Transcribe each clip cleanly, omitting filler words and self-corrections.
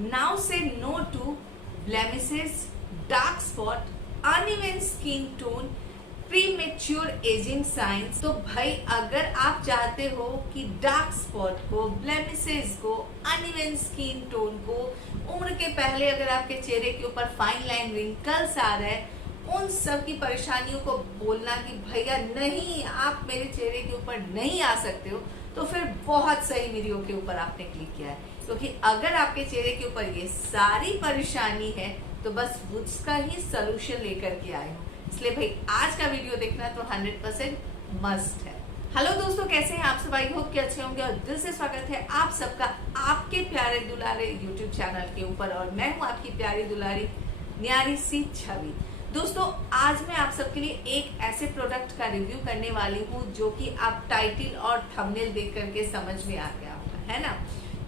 Now say no to blemishes, dark spot, uneven skin tone, premature ageing science. तो भाई अगर आप चाहते हो कि डार्क स्पॉट को, ब्लेमिसेस को, अनइवन स्किन टोन को, उम्र के पहले अगर आपके चेहरे के ऊपर फाइन लाइन रिंकल्स आ रहे हैं, उन सब की परेशानियों को बोलना कि भैया नहीं, आप मेरे चेहरे के ऊपर नहीं आ सकते हो, तो फिर बहुत सही वीडियो के ऊपर आपने क्लिक किया है। क्योंकि अगर आपके चेहरे के ऊपर ये सारी परेशानी है तो बस उसका ही सोल्यूशन लेकर के आए हूँ। इसलिए भाई आज का वीडियो देखना तो 100% मस्ट है। हेलो दोस्तों, कैसे हैं आप सब? आई होप कि अच्छे होंगे और दिल से स्वागत है आप सबका आपके प्यारे दुलारे यूट्यूब चैनल के ऊपर। और मैं हूँ आपकी प्यारी दुलारी न्यारी सी छवि। दोस्तों आज मैं आप सबके लिए एक ऐसे प्रोडक्ट का रिव्यू करने वाली हूँ जो कि आप टाइटल और थंबनेल देख करके समझ में आ गया होगा, है ना।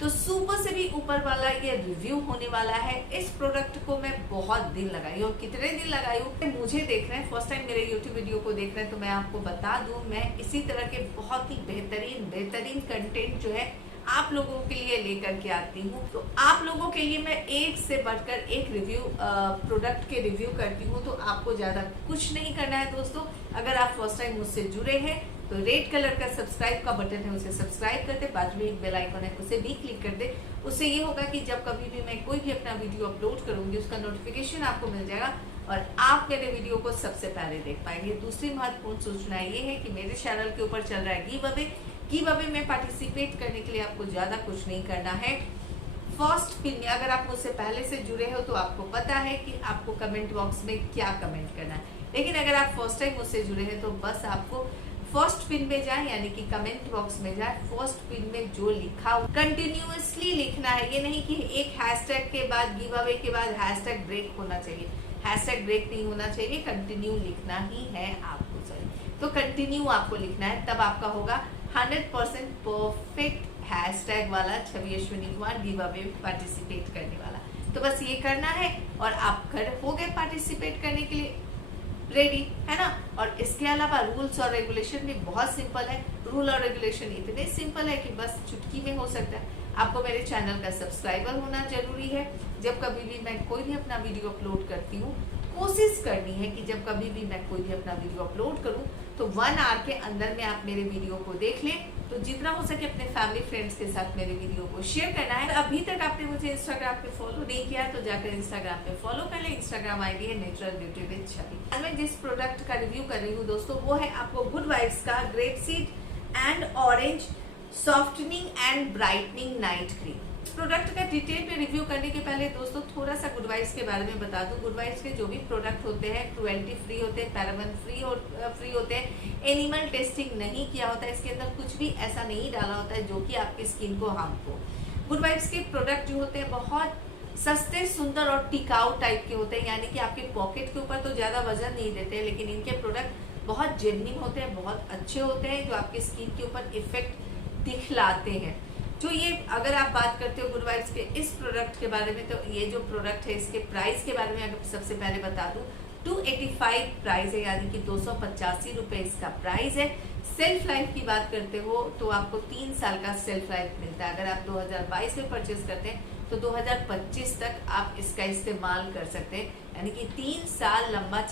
तो सुपर से भी ऊपर वाला ये रिव्यू होने वाला है। इस प्रोडक्ट को मैं बहुत दिन लगाई हूँ। कितने दिन लगाई हूँ? मुझे देख रहे हैं, फर्स्ट टाइम मेरे यूट्यूब वीडियो को देख रहे हैं, तो मैं आपको बता दूं, मैं इसी तरह के बहुत ही बेहतरीन कंटेंट जो है आप लोगों के लिए लेकर के आती हूँ। तो आप लोगों के लिए मैं एक से बढ़कर एक रिव्यू प्रोडक्ट के रिव्यू करती हूँ। तो आपको ज्यादा कुछ नहीं करना है दोस्तों। अगर आप फर्स्ट टाइम मुझसे जुड़े हैं तो रेड कलर का सब्सक्राइब का बटन है, उसे सब्सक्राइब कर दे। बाजू में एक बेल आइकन है, उसे भी क्लिक कर दे। उससे ये होगा कि जब कभी भी मैं कोई भी अपना वीडियो अपलोड करूंगी उसका नोटिफिकेशन आपको मिल जाएगा और आप मेरे वीडियो को सबसे पहले देख पाएंगे। दूसरी महत्वपूर्ण सूचना ये है कि मेरे चैनल के ऊपर चल रहा है गिव अवे में पार्टिसिपेट करने के लिए आपको ज्यादा कुछ नहीं करना है। फर्स्ट पिन में अगर आप मुझसे पहले से जुड़े हो तो आपको पता है कि आपको कमेंट बॉक्स में क्या कमेंट करना है। लेकिन अगर आप फर्स्ट टाइम मुझसे जुड़े हैं तो बस आपको फर्स्ट पिन में जाए, यानी कि कमेंट बॉक्स में जाए। फर्स्ट पिन में जो लिखा हो कंटिन्यूअसली लिखना है। ये नहीं कि एक हैशटैग के बाद, गिव अवे के बाद हैशटैग ब्रेक होना चाहिए। हैशटैग ब्रेक नहीं होना चाहिए, कंटिन्यू लिखना ही है आपको। सॉरी, तो कंटिन्यू आपको लिखना है, तब आपका होगा 100% परफेक्ट हैशटैग वाला Chhavi Ashwini Kumar give away participate करने वाला। तो बस ये करना है और आप हो गए पार्टिसिपेट करने के लिए रेडी, है ना। और इसके अलावा रूल्स और रेगुलेशन भी बहुत सिंपल है। रूल और रेगुलेशन इतने सिंपल है कि बस चुटकी में हो सकता है। आपको मेरे चैनल का सब्सक्राइबर होना जरूरी है। जब कभी भी मैं कोई भी अपना वीडियो अपलोड करती हूँ, कोशिश करनी है कि जब कभी भी मैं कोई भी अपना वीडियो अपलोड करूँ तो 1 आवर के अंदर में आप मेरे वीडियो को देख लें। तो जितना हो सके अपने फैमिली फ्रेंड्स के साथ मेरे वीडियो को शेयर करना है। अभी तक आपने मुझे इंस्टाग्राम पे फॉलो नहीं किया तो जाकर इंस्टाग्राम पे फॉलो कर ले। इंस्टाग्राम आईडी है नेचुरल ब्यूटी विद छवि। आज मैं जिस प्रोडक्ट का रिव्यू कर रही हूँ दोस्तों, वो है आपको गुड वाइब्स का grapeseed and orange softening and brightening night cream. Product का डिटेल में रिव्यू करने के पहले दोस्तों थोड़ा सा गुड वाइब्स के बारे में बता दूं। गुड वाइब्स के जो भी प्रोडक्ट होते हैं क्रुएल्टी फ्री होते हैं, पैराबन फ्री होते हैं, एनिमल टेस्टिंग नहीं किया होता है, इसके अंदर कुछ भी ऐसा नहीं डाला होता है जो कि आपकी स्किन को हार्म हो। गुड वाइब्स के प्रोडक्ट जो होते हैं बहुत सस्ते, सुंदर और टिकाऊ टाइप के होते हैं, यानी कि आपके पॉकेट के ऊपर तो ज्यादा वजन नहीं देते हैं, लेकिन इनके प्रोडक्ट बहुत जेन्युइन होते हैं, बहुत अच्छे होते हैं, जो आपकी स्किन के ऊपर इफेक्ट दिखलाते हैं। जो ये अगर आप बात करते हो गुड वाइब्स के इस प्रोडक्ट के बारे में, तो ये जो प्रोडक्ट है इसके प्राइस के बारे में अगर सबसे पहले बता दूं, 285 प्राइस है, यानी कि 285 रुपए इसका प्राइस है। सेल्फ लाइफ की बात करते हो तो आपको 3 साल का सेल्फ लाइफ मिलता है। अगर आप 2022 में परचेज करते हैं तो 2025 तक आप इसका इस्तेमाल कर सकते हैं, यानी कि 3 साल लंबा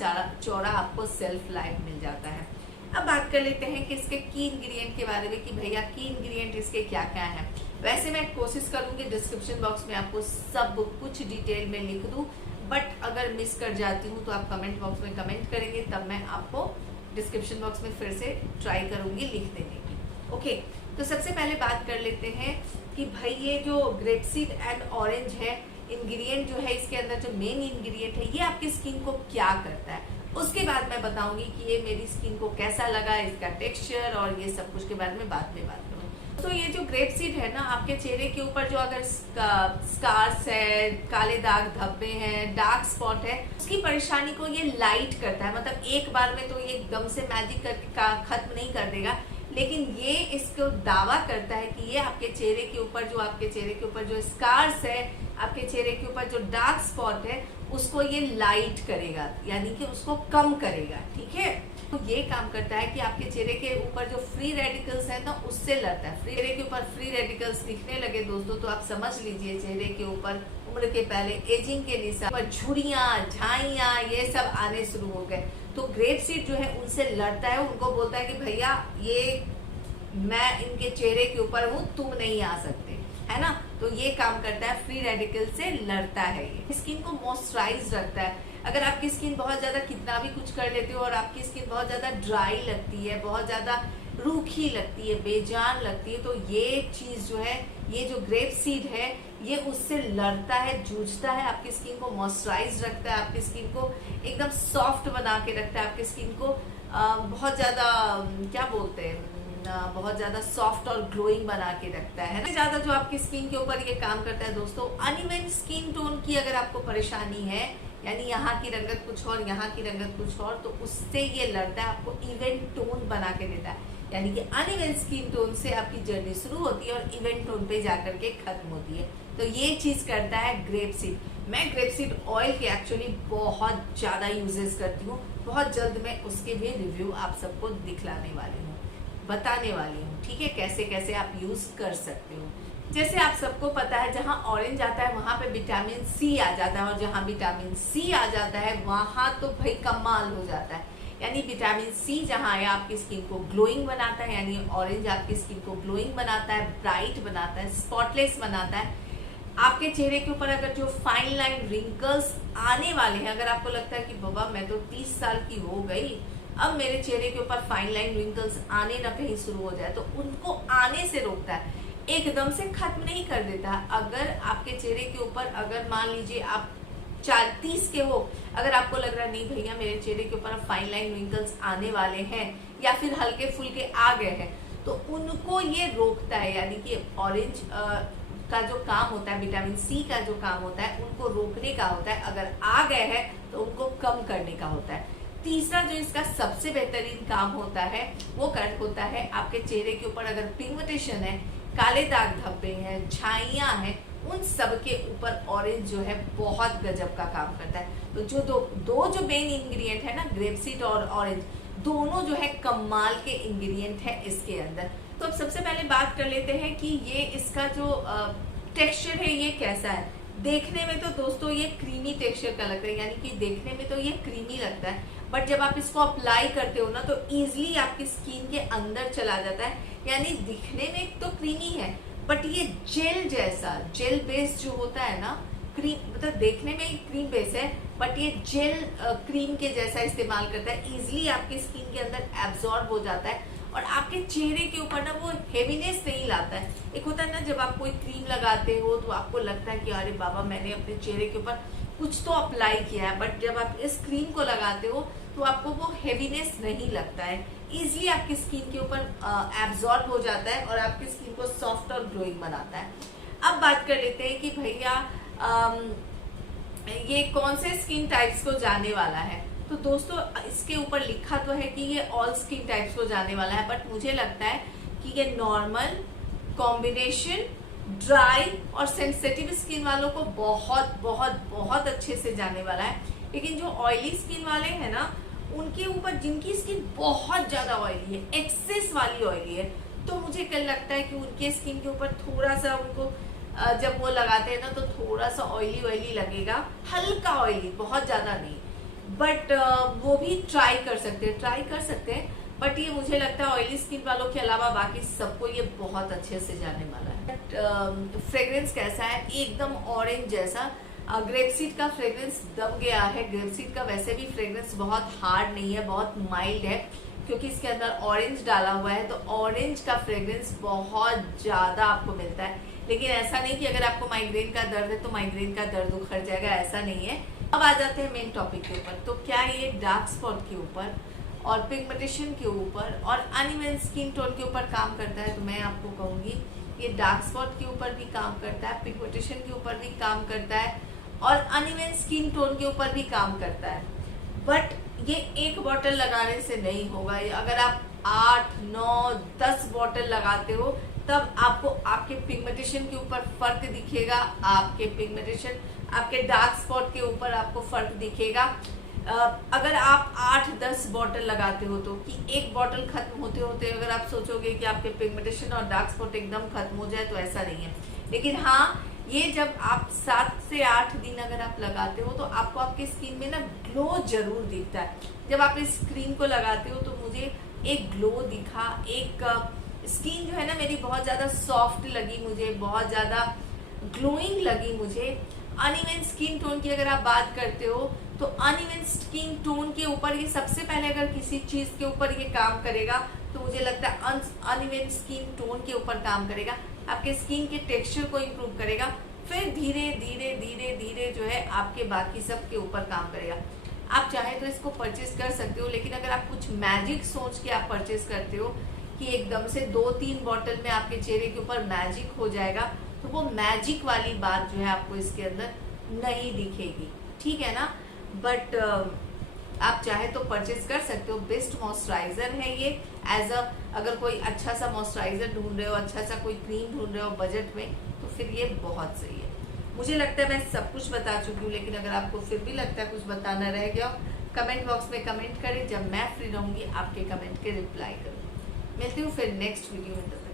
चौड़ा आपको सेल्फ लाइफ मिल जाता है। अब बात कर लेते हैं कि इसके की इंग्रेडिएंट के बारे में कि भैया की इंग्रेडिएंट इसके क्या क्या है। वैसे मैं कोशिश करूंगी डिस्क्रिप्शन बॉक्स में आपको सब कुछ डिटेल में लिख दूं, बट अगर मिस कर जाती हूँ तो आप कमेंट बॉक्स में कमेंट करेंगे, तब मैं आपको डिस्क्रिप्शन बॉक्स में फिर से ट्राई करूंगी लिख देने की। ओके, तो सबसे पहले बात कर लेते हैं कि भाई ये जो ग्रेपसीड एंड ऑरेंज है, इंग्रेडिएंट जो है इसके अंदर जो मेन इंग्रेडिएंट है, ये आपकी स्किन को क्या करता है, उसके बाद मैं बताऊंगी कि ये मेरी स्किन को कैसा लगा, इसका टेक्सचर और ये सब कुछ के बारे में बाद में बात करूँ। तो ये जो ग्रेपसीड है ना, आपके चेहरे के ऊपर जो अगर स्कार्स है, काले दाग धब्बे हैं, डार्क स्पॉट है, उसकी परेशानी को ये लाइट करता है। मतलब एक बार में तो ये एकदम से मैजिक करके खत्म नहीं कर देगा, लेकिन ये इसको दावा करता है कि ये आपके चेहरे के ऊपर जो स्कार्स है, आपके चेहरे के ऊपर जो डार्क स्पॉट है, उसको ये लाइट करेगा, यानी कि उसको कम करेगा। ठीक है, तो ये काम करता है कि आपके चेहरे के ऊपर जो फ्री रेडिकल्स है ना उससे लड़ता है। चेहरे के ऊपर फ्री रेडिकल्स दिखने लगे दोस्तों तो आप समझ लीजिए चेहरे के ऊपर उम्र के पहले एजिंग के निशान, पर झुर्रियां, झाइयां ये सब आने शुरू हो गए। तो ग्रेप सीड जो है उनसे लड़ता है, उनको बोलता है कि भैया ये मैं इनके चेहरे के ऊपर हूँ, तुम नहीं आ सकते, है ना। तो ये काम करता है, फ्री रेडिकल से लड़ता है। ये स्किन को मॉइस्चराइज रखता है। अगर आपकी स्किन बहुत ज्यादा कितना भी कुछ कर लेते हो और आपकी स्किन बहुत ज्यादा ड्राई लगती है, बहुत ज्यादा रूखी लगती है, बेजान लगती है, तो ये चीज जो है, ये जो ग्रेप सीड है ये उससे लड़ता है, जूझता है, आपकी स्किन को मॉइस्चराइज रखता है, आपकी स्किन को एकदम सॉफ्ट बना के रखता है, आपकी स्किन को बहुत ज्यादा क्या बोलते हैं, बहुत ज्यादा सॉफ्ट और ग्लोइंग बना के रखता है ना। ज्यादा जो आपकी स्किन के ऊपर ये काम करता है दोस्तों, अनइवन स्किन टोन की अगर आपको परेशानी है, यानी यहाँ की रंगत कुछ और यहाँ की रंगत कुछ और, तो उससे ये लड़ता है, आपको इवन टोन बना के देता है। यानी कि अनइवन स्किन टोन से आपकी जर्नी शुरू होती है और इवन टोन पे जाकर के खत्म होती है। तो ये चीज करता है ग्रेप सीड। मैं ग्रेप सीड ऑयल के एक्चुअली बहुत ज्यादा यूजेस करती हूँ। बहुत जल्द मैं उसके भी रिव्यू आप सबको दिखलाने वाली हूँ, बताने वाली हूँ, ठीक है, कैसे कैसे आप यूज कर सकते हो। जैसे आप सबको पता है जहाँ ऑरेंज आता है वहां पे विटामिन सी आ जाता है, और जहाँ विटामिन सी आ जाता है वहां तो भाई कमाल हो जाता है। यानी विटामिन सी जहाँ है आपकी स्किन को ग्लोइंग बनाता है, यानी ऑरेंज आपकी स्किन को ग्लोइंग बनाता है, ब्राइट बनाता है, स्पॉटलेस बनाता है। आपके चेहरे के ऊपर अगर जो फाइन लाइन रिंकल्स आने वाले हैं, अगर आपको लगता है कि बाबा मैं तो 30 साल की हो गई, अब मेरे चेहरे के ऊपर फाइन लाइन रिंकल्स आने ना कहीं शुरू हो जाए, तो उनको आने से रोकता है, एकदम से खत्म नहीं कर देता। अगर आपके चेहरे के ऊपर, अगर मान लीजिए आप 30 के हो, अगर आपको लग रहा है नहीं भैया मेरे चेहरे के ऊपर फाइन लाइन रिंकल्स आने वाले हैं या फिर हल्के फुल्के आ गए हैं, तो उनको ये रोकता है। यानी कि ऑरेंज का जो काम होता है, विटामिन सी का जो काम होता है, उनको रोकने का होता है। अगर आ गए हैं तो उनको कम करने का होता है। तीसरा जो इसका सबसे बेहतरीन काम होता है वो होता है आपके चेहरे के ऊपर अगर पिगमेंटेशन है, काले दाग धब्बे हैं, छाइयां हैं, उन सब के ऊपर ऑरेंज जो है बहुत गजब का काम करता है। तो जो दो जो मेन इंग्रेडिएंट है ना, ग्रेपसीड और ऑरेंज, दोनों जो है कमाल के इंग्रेडिएंट है इसके अंदर। तो अब सबसे पहले बात कर लेते हैं कि ये इसका जो टेक्सचर है ये कैसा है। देखने में तो दोस्तों ये क्रीमी टेक्सचर का लगता है, यानी कि देखने में तो ये क्रीमी लगता है, बट जब आप इसको अप्लाई करते हो ना तो इजीली आपकी स्किन के अंदर चला जाता है। यानी दिखने में तो क्रीमी है, बट ये जेल जैसा, जेल बेस जो होता है ना, क्रीम मतलब देखने में क्रीम बेस है, बट ये जेल क्रीम के जैसा इस्तेमाल करता है, इजीली आपकी स्किन के अंदर एब्जॉर्ब हो जाता है और आपके चेहरे के ऊपर ना वो हेवीनेस नहीं लाता है। एक होता है ना जब आप कोई क्रीम लगाते हो तो आपको लगता है कि अरे बाबा मैंने अपने चेहरे के ऊपर कुछ तो अप्लाई किया है, बट जब आप इस क्रीम को लगाते हो तो आपको वो हेवीनेस नहीं लगता है, इजीली आपकी स्किन के ऊपर एब्जॉर्ब हो जाता है और आपकी स्किन को सॉफ्ट और ग्लोइंग बनाता है। अब बात कर लेते हैं कि भैया ये कौन से स्किन टाइप्स को जाने वाला है। तो दोस्तों इसके ऊपर लिखा तो है कि ये ऑल स्किन टाइप्स को जाने वाला है, बट मुझे लगता है कि ये नॉर्मल, कॉम्बिनेशन, ड्राई और सेंसिटिव स्किन वालों को बहुत बहुत बहुत अच्छे से जाने वाला है। लेकिन जो ऑयली स्किन वाले हैं ना, उनके ऊपर जिनकी स्किन बहुत ज्यादा ऑयली है, एक्सेस वाली ऑयली है, तो मुझे कल लगता है कि उनके स्किन के ऊपर थोड़ा सा उनको जब वो लगाते हैं ना तो थोड़ा सा ऑयली ऑयली लगेगा, हल्का ऑयली, बहुत ज्यादा नहीं, बट वो भी ट्राई कर सकते हैं। बट ये मुझे लगता है ऑयली स्किन वालों के अलावा बाकी सबको ये बहुत अच्छे से जाने वाला है। बट फ्रेग्रेंस कैसा है, एकदम ऑरेंज जैसा। ग्रेपसीड का फ्रेग्रेंस दब गया है। ग्रेपसीड का वैसे भी फ्रेग्रेंस बहुत हार्ड नहीं है, बहुत माइल्ड है, क्योंकि इसके अंदर ऑरेंज डाला हुआ है, तो ऑरेंज का फ्रेग्रेंस बहुत ज्यादा आपको मिलता है। लेकिन ऐसा नहीं कि अगर आपको माइग्रेन का दर्द है तो माइग्रेन का दर्द उखड़ जाएगा, ऐसा नहीं है। अब आ जाते हैं मेन टॉपिक के ऊपर। तो क्या ये डार्क स्पॉट के ऊपर और पिगमेंटेशन के ऊपर और अनइवन स्किन टोन के ऊपर काम करता है? तो मैं आपको कहूंगी ये डार्क स्पॉट के ऊपर भी काम करता है, पिगमेंटेशन के ऊपर भी काम करता है और अनइवन स्किन टोन के ऊपर भी काम करता है। बट ये एक बॉटल लगाने से नहीं होगा। अगर आप 8, 9, 10 बॉटल लगाते हो तब आपको आपके पिगमेंटेशन के ऊपर फर्क दिखेगा, आपके पिगमेंटेशन, आपके डार्क स्पॉट के ऊपर आपको फर्क दिखेगा। अगर आप 8-10 बॉटल लगाते हो तो कि एक बॉटल खत्म होते होते अगर आप सोचोगे कि आपके पिगमेंटेशन और डार्क स्पॉट एकदम खत्म हो जाए, तो ऐसा नहीं है। लेकिन हाँ, ये जब आप 7 से 8 दिन अगर आप लगाते हो तो आपको आपके स्किन में ना ग्लो जरूर दिखता है। जब आप इस क्रीम को लगाते हो तो मुझे एक ग्लो दिखा, एक स्किन जो है ना मेरी बहुत ज्यादा सॉफ्ट लगी, मुझे बहुत ज्यादा ग्लोइंग लगी। मुझे अनइवन स्किन टोन की अगर आप बात करते हो तो अनइवन स्किन टोन के ऊपर ये सबसे पहले अगर किसी चीज के ऊपर ये काम करेगा तो मुझे लगता है अनइवन स्किन टोन के ऊपर काम करेगा, आपके स्किन के टेक्सचर को इम्प्रूव करेगा, फिर धीरे धीरे धीरे धीरे जो है आपके बाकी सब के ऊपर काम करेगा। आप चाहे तो इसको परचेज कर सकते हो, लेकिन अगर आप कुछ मैजिक सोच के आप परचेज करते हो कि एकदम से 2-3 बॉटल में आपके चेहरे के ऊपर मैजिक हो जाएगा, तो वो मैजिक वाली बात जो है आपको इसके अंदर नहीं दिखेगी, ठीक है ना। बट आप चाहे तो परचेज कर सकते हो। बेस्ट मॉइस्चराइजर है ये। अगर कोई अच्छा सा मॉइस्चराइजर ढूंढ रहे हो, अच्छा सा कोई क्रीम ढूंढ रहे हो बजट में, तो फिर ये बहुत सही है। मुझे लगता है मैं सब कुछ बता चुकी हूँ, लेकिन अगर आपको फिर भी लगता है कुछ बताना रह गया, कमेंट बॉक्स में कमेंट करें। जब मैं फ्री रहूंगी आपके कमेंट के रिप्लाई करूँगी। मिलती हूँ फिर नेक्स्ट वीडियो में।